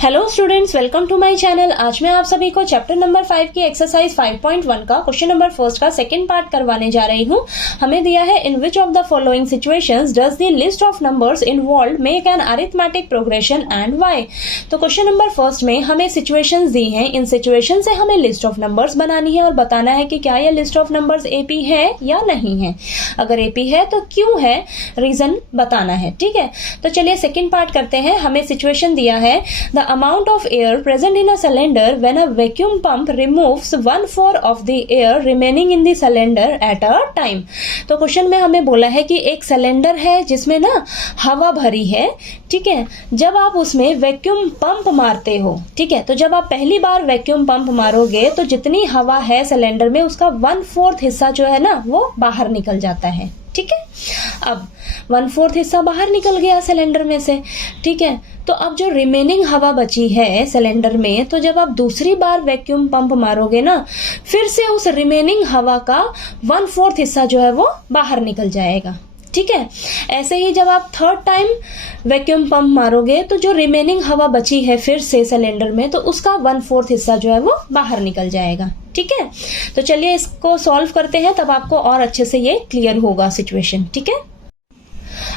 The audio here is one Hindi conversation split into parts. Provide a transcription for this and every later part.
Hello students, welcome to my channel. आज मैं आप सभी को चैप्टर नंबर 5 की एक्सरसाइज 5.1 का क्वेश्चन नंबर फर्स्ट का सेकंड पार्ट करवाने जा रही हूँ। हमें दिया है in which of the following situations does the list of numbers involve make an arithmetic progression and why. तो क्वेश्चन नंबर फर्स्ट में हमें सिचुएशंस दी हैं। इन सिचुएशन से हमें लिस्ट ऑफ नंबर्स बनानी है और बताना है कि क्या यह लिस्ट ऑफ नंबर्स एपी है या नहीं है। अगर एपी है तो क्यों है, रीजन बताना है। ठीक है, तो चलिए सेकेंड पार्ट करते हैं। हमें सिचुएशन दिया है the amount of air present in a cylinder when a vacuum pump removes 1/4 of the air remaining in the cylinder at a time। तो क्वेश्चन में हमें बोला है कि एक सिलेंडर है जिसमें ना हवा भरी है। ठीक है, जब आप उसमें वैक्यूम पंप मारते हो, ठीक है, तो जब आप पहली बार वैक्यूम पंप मारोगे तो जितनी हवा है सिलेंडर में उसका 1/4 हिस्सा जो है ना वो बाहर निकल जाता है। ठीक है, अब 1/4 हिस्सा बाहर निकल गया सिलेंडर में से। ठीक है, तो अब जो रिमेनिंग हवा बची है सिलेंडर में, तो जब आप दूसरी बार वैक्यूम पंप मारोगे ना, फिर से उस रिमेनिंग हवा का 1/4 हिस्सा जो है वो बाहर निकल जाएगा। ठीक है, ऐसे ही जब आप थर्ड टाइम वैक्यूम पंप मारोगे तो जो रिमेनिंग हवा बची है फिर से सिलेंडर में, तो उसका 1/4 हिस्सा जो है वो बाहर निकल जाएगा। ठीक है, तो चलिए इसको सॉल्व करते हैं, तब आपको और अच्छे से ये क्लियर होगा सिचुएशन। ठीक है,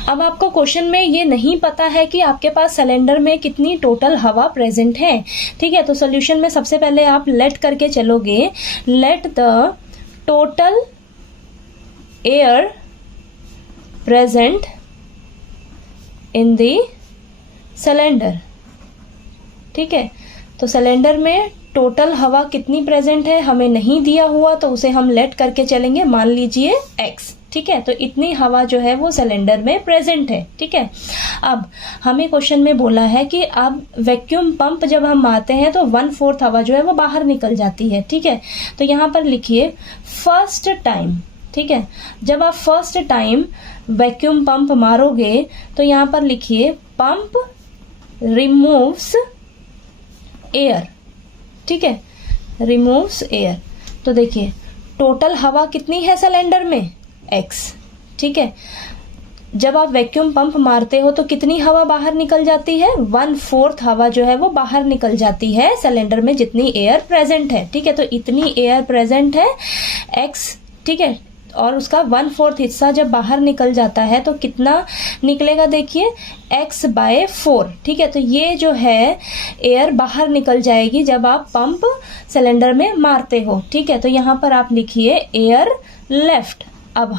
अब आपको क्वेश्चन में ये नहीं पता है कि आपके पास सिलेंडर में कितनी टोटल हवा प्रेजेंट है। ठीक है, तो सॉल्यूशन में सबसे पहले आप लेट करके चलोगे। Let the total air present in the cylinder. ठीक है, तो सिलेंडर में टोटल हवा कितनी प्रेजेंट है हमें नहीं दिया हुआ, तो उसे हम लेट करके चलेंगे। मान लीजिए x। ठीक है, तो इतनी हवा जो है वो सिलेंडर में प्रेजेंट है। ठीक है, अब हमें क्वेश्चन में बोला है कि अब वैक्यूम पंप जब हम मारते हैं तो 1/4 हवा जो है वो बाहर निकल जाती है। ठीक है, तो यहाँ पर लिखिए फर्स्ट टाइम। ठीक है, जब आप फर्स्ट टाइम वैक्यूम पंप मारोगे तो यहाँ पर लिखिए पंप रिमूव्स एयर। ठीक है, रिमूव्स एयर। तो देखिए टोटल हवा कितनी है सिलेंडर में, x। ठीक है, जब आप वैक्यूम पंप मारते हो तो कितनी हवा बाहर निकल जाती है, 1/4 हवा जो है वो बाहर निकल जाती है सिलेंडर में जितनी एयर प्रेजेंट है। ठीक है, तो इतनी एयर प्रेजेंट है x। ठीक है, और उसका 1/4 हिस्सा जब बाहर निकल जाता है तो कितना निकलेगा, देखिए x/4। ठीक है, तो ये जो है एयर बाहर निकल जाएगी जब आप पंप सिलेंडर में मारते हो। ठीक है, तो यहाँ पर आप लिखिए एयर लेफ्ट। अब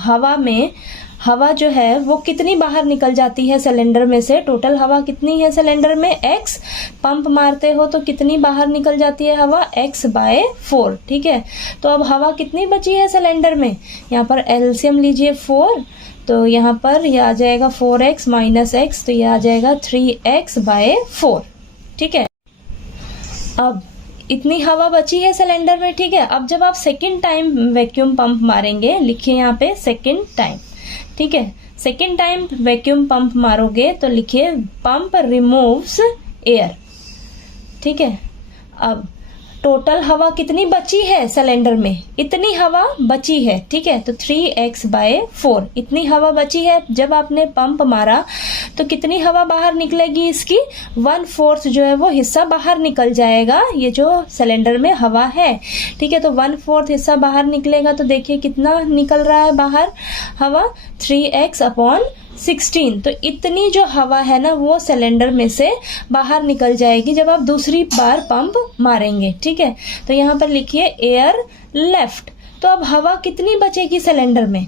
हवा जो है वो कितनी बाहर निकल जाती है सिलेंडर में से, टोटल हवा कितनी है सिलेंडर में, x। पंप मारते हो तो कितनी बाहर निकल जाती है हवा, x/4। ठीक है, तो अब हवा कितनी बची है सिलेंडर में, यहाँ पर एलसीएम लीजिए 4, तो यहाँ पर यह आ जाएगा 4x - x, तो यह आ जाएगा 3x/4। ठीक है, अब इतनी हवा बची है सिलेंडर में। ठीक है, अब जब आप सेकेंड टाइम वैक्यूम पंप मारेंगे, लिखिए यहाँ पे सेकेंड टाइम। ठीक है, सेकेंड टाइम वैक्यूम पंप मारोगे तो लिखिए पंप रिमूव्स एयर। ठीक है, अब टोटल हवा कितनी बची है सिलेंडर में, इतनी हवा बची है। ठीक है, तो 3x/4 इतनी हवा बची है। जब आपने पंप मारा तो कितनी हवा बाहर निकलेगी, इसकी 1/4 जो है वो हिस्सा बाहर निकल जाएगा, ये जो सिलेंडर में हवा है। ठीक है, तो 1/4 हिस्सा बाहर निकलेगा, तो देखिए कितना निकल रहा है बाहर हवा, 3x/16। तो इतनी जो हवा है ना वो सिलेंडर में से बाहर निकल जाएगी जब आप दूसरी बार पंप मारेंगे। ठीक है, तो यहाँ पर लिखिए एयर लेफ्ट। तो अब हवा कितनी बचेगी सिलेंडर में,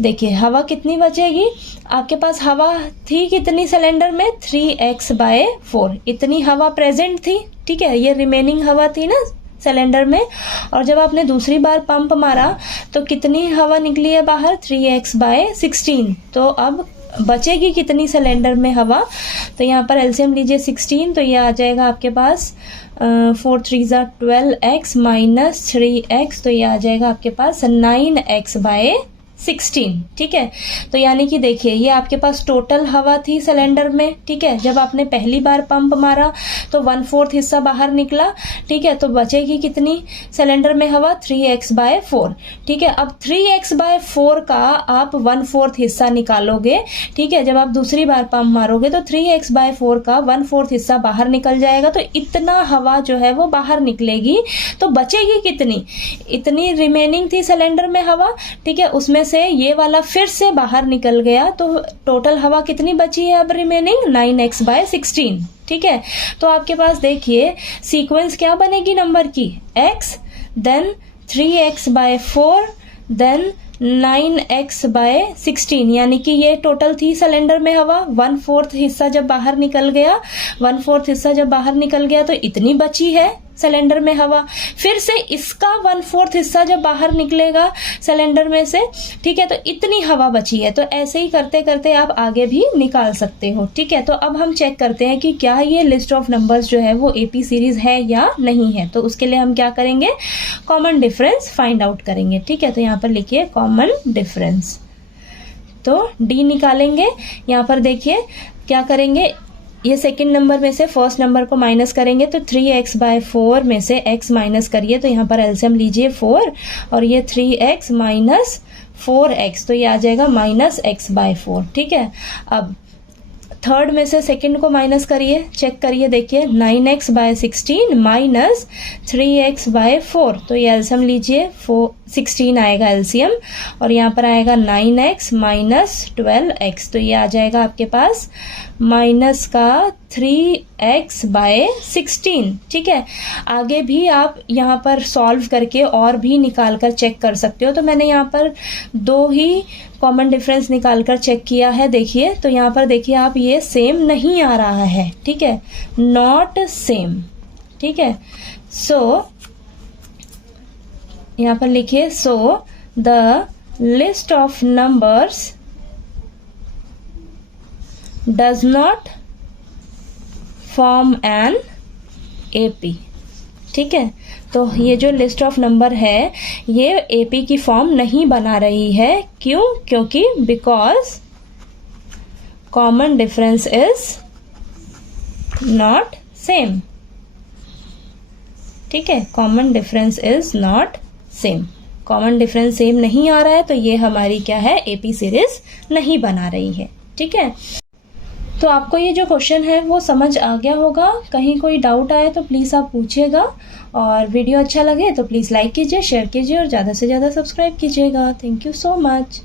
देखिए हवा कितनी बचेगी, आपके पास हवा थी कितनी सिलेंडर में, 3x/4 इतनी हवा प्रेजेंट थी। ठीक है, ये रिमेनिंग हवा थी ना सिलेंडर में, और जब आपने दूसरी बार पंप मारा तो कितनी हवा निकली है बाहर, 3x/16। तो अब बचेगी कितनी सिलेंडर में हवा, तो यहाँ पर एलसीएम लीजिए 16, तो ये आ जाएगा आपके पास 4 3 12x - 3x, तो ये आ जाएगा आपके पास 9x/4। 16, ठीक है। तो यानी कि देखिए ये आपके पास टोटल हवा थी सिलेंडर में, ठीक है। जब आपने पहली बार पंप मारा तो 1/4 हिस्सा बाहर निकला, ठीक है। तो बचेगी कितनी सिलेंडर में हवा? 3x/4, ठीक है। अब 3x/4 का आप 1/4 हिस्सा निकालोगे, ठीक है। जब आप दूसरी बार पंप मारोगे तो 3x/4 का 1/4 हिस्सा बाहर निकल जाएगा, तो इतना हवा जो है वो बाहर निकलेगी। तो बचेगी कितनी? इतनी रिमेनिंग थी सिलेंडर में हवा, ठीक है। उसमें से ये वाला फिर से बाहर निकल गया, तो टोटल हवा कितनी बची है अब रिमेनिंग? 9x/16, ठीक है। तो आपके पास देखिए सीक्वेंस क्या बनेगी नंबर की? x, then 3x/4, then 9x/16, यानी कि ये टोटल थी सिलेंडर में हवा। 1/4 हिस्सा जब बाहर निकल गया, 1/4 हिस्सा जब बाहर निकल गया तो इतनी बची है सिलेंडर में हवा। फिर से इसका 1/4 हिस्सा जब बाहर निकलेगा सिलेंडर में से, ठीक है, तो इतनी हवा बची है। तो ऐसे ही करते करते आप आगे भी निकाल सकते हो, ठीक है। तो अब हम चेक करते हैं कि क्या ये लिस्ट ऑफ नंबर्स जो है वो एपी सीरीज है या नहीं है। तो उसके लिए हम क्या करेंगे? कॉमन डिफरेंस फाइंड आउट करेंगे, ठीक है। तो यहाँ पर लिखिए कॉमन डिफरेंस, तो डी निकालेंगे। यहाँ पर देखिए क्या करेंगे, ये सेकंड नंबर में से फर्स्ट नंबर को माइनस करेंगे, तो 3x/4 में से x माइनस करिए, तो यहाँ पर एलसीएम लीजिए 4, और ये 3x माइनस 4x, तो ये आ जाएगा -x/4, ठीक है। अब थर्ड में से सेकंड को माइनस करिए, चेक करिए, देखिए 9x/16 माइनस 3x/4, तो ये एलसीएम लीजिए 16 आएगा एलसीएम, और यहाँ पर आएगा 9x माइनस 12x, तो ये आ जाएगा आपके पास माइनस का 3x/16, ठीक है। आगे भी आप यहाँ पर सॉल्व करके और भी निकाल कर चेक कर सकते हो। तो मैंने यहाँ पर 2 ही कॉमन डिफरेंस निकाल कर चेक किया है, देखिए। तो यहाँ पर देखिए आप, ये सेम नहीं आ रहा है, ठीक है, नॉट सेम, ठीक है। सो यहाँ पर लिखिए, so the list of numbers does not form an AP, ठीक है। तो ये जो लिस्ट ऑफ नंबर है ये AP की फॉर्म नहीं बना रही है। क्यों? क्योंकि because common difference is not same, ठीक है। Common difference is not same, common difference same नहीं आ रहा है, तो ये हमारी क्या है? AP सीरीज नहीं बना रही है, ठीक है। तो आपको ये जो क्वेश्चन है वो समझ आ गया होगा। कहीं कोई डाउट आए तो प्लीज़ आप पूछिएगा, और वीडियो अच्छा लगे तो प्लीज़ लाइक कीजिए, शेयर कीजिए, और ज़्यादा से ज़्यादा सब्सक्राइब कीजिएगा। Thank you so much.